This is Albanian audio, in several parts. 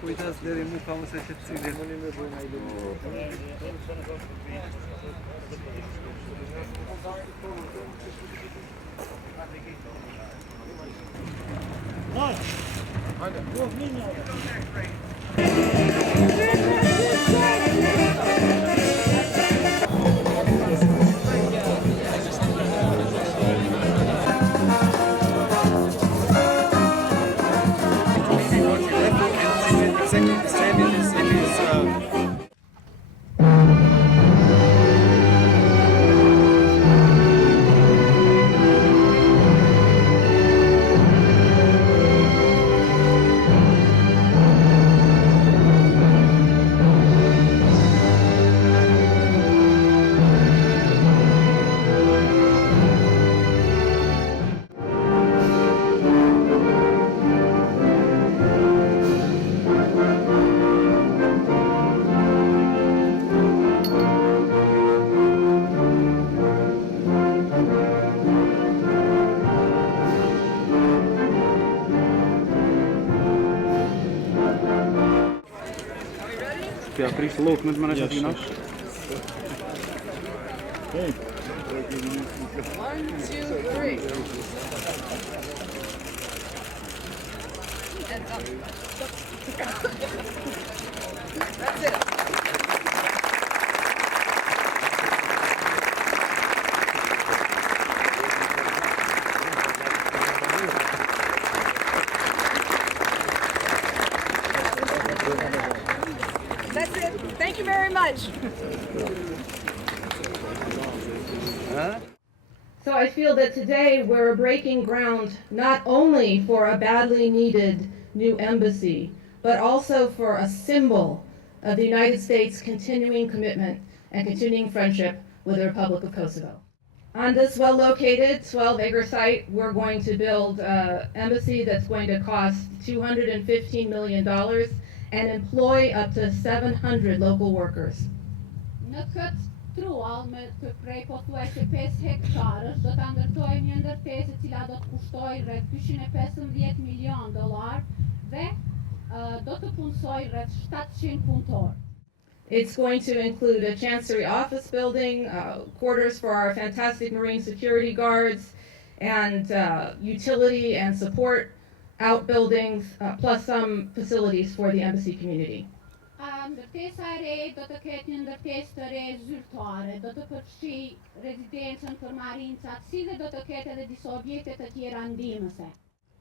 Kujtas deri mu ka mos e që të cilin. Mëni me bujnë a i Ja prish lok në të më në që t'ina. Okay. 1, 2, 3. And up. That's it. That's it. Thank you very much. So I feel that today we're breaking ground not only for a badly needed new embassy, but also for a symbol of the United States' continuing commitment and continuing friendship with the Republic of Kosovo. On this well-located 12-acre site, we're going to build an embassy that's going to cost $215 million and employ up to 700 local workers. Në këtë truall me të prej pothuajse 5 hektarësh do ta ndërtojmë një ndërtesë e cila do të kushtojë rreth $215 milion dhe do të punësojë rreth 700 punëtorë. It's going to include a Chancery office building, quarters for our fantastic Marine security guards, and utility and support outbuildings, plus some facilities for the embassy community. Ndërtesa e re do të ketë një ndërtesë të re zyrtare, do të përfshijë rezidencën për marincat, si dhe do të ketë edhe disa objekte të tjera ndihmëse.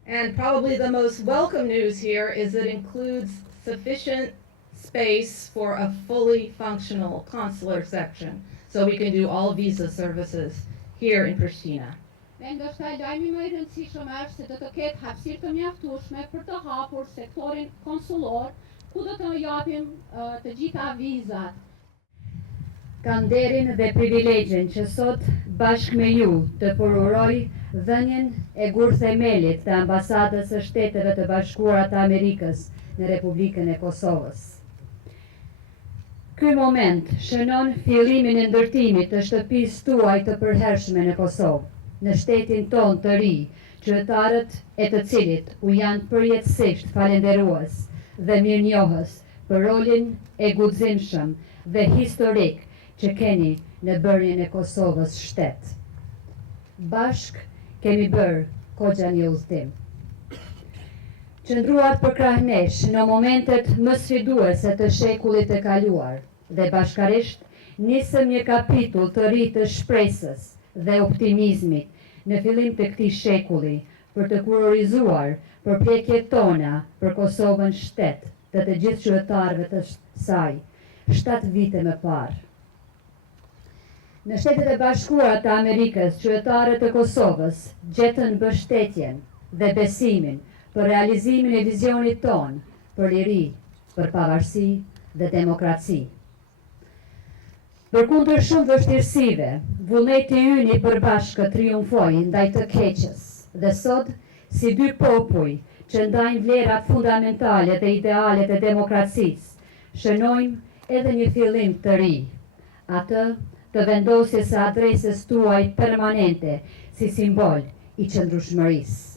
And probably the most welcome news here is it includes sufficient space for a fully functional consular section, so we can do all visa services here in Pristina. Dhe ndoshta lajmi më i rëndësishëm është se do të ketë hapësirë të mjaftueshme për të hapur sektorin konsullor, ku do të japim të gjitha vizat. Kam nderin dhe privilegjin që sot bashkë me ju të përuroj dhënien e gurthemelit të ambasadës së Shteteve të Bashkuara të Amerikës në Republikën e Kosovës. Ky moment shënon fillimin e ndërtimit të shtëpisë tuaj të përhershme në Kosovë, në shtetin ton të ri, qytetarët e të cilit u janë përjetësisht falenderues dhe mirënjohës për rolin e guximshëm dhe historik që keni në bërjen e Kosovës shtet. Bashk kemi bërë kogja një udhëtim. Qëndruat përkrah nesh në momentet më sfiduese të shekullit të kaluar dhe bashkarisht nisëm një kapitull të ri të shpresës dhe optimizmit në fillim të këtij shekulli për të kurorizuar përpjekjet tona për Kosovën shtet të të gjithë qytetarëve të saj 7 vite më parë. Në Shtetet e Bashkuara të Amerikës, qytetarët e Kosovës gjetën mbështetjen dhe besimin për realizimin e vizionit ton për liri, për pavarësi dhe demokraci. Përkundër shumë vështirësive, vullneti ynë i përbashkët triumfoi ndaj të keqës dhe sot si dy popuj që ndajnë vlerat fundamentale dhe idealet e demokracisë, shënojmë edhe një fillim të ri, atë të vendosjes së adresës tuaj permanente si simbol i qëndrueshmërisë.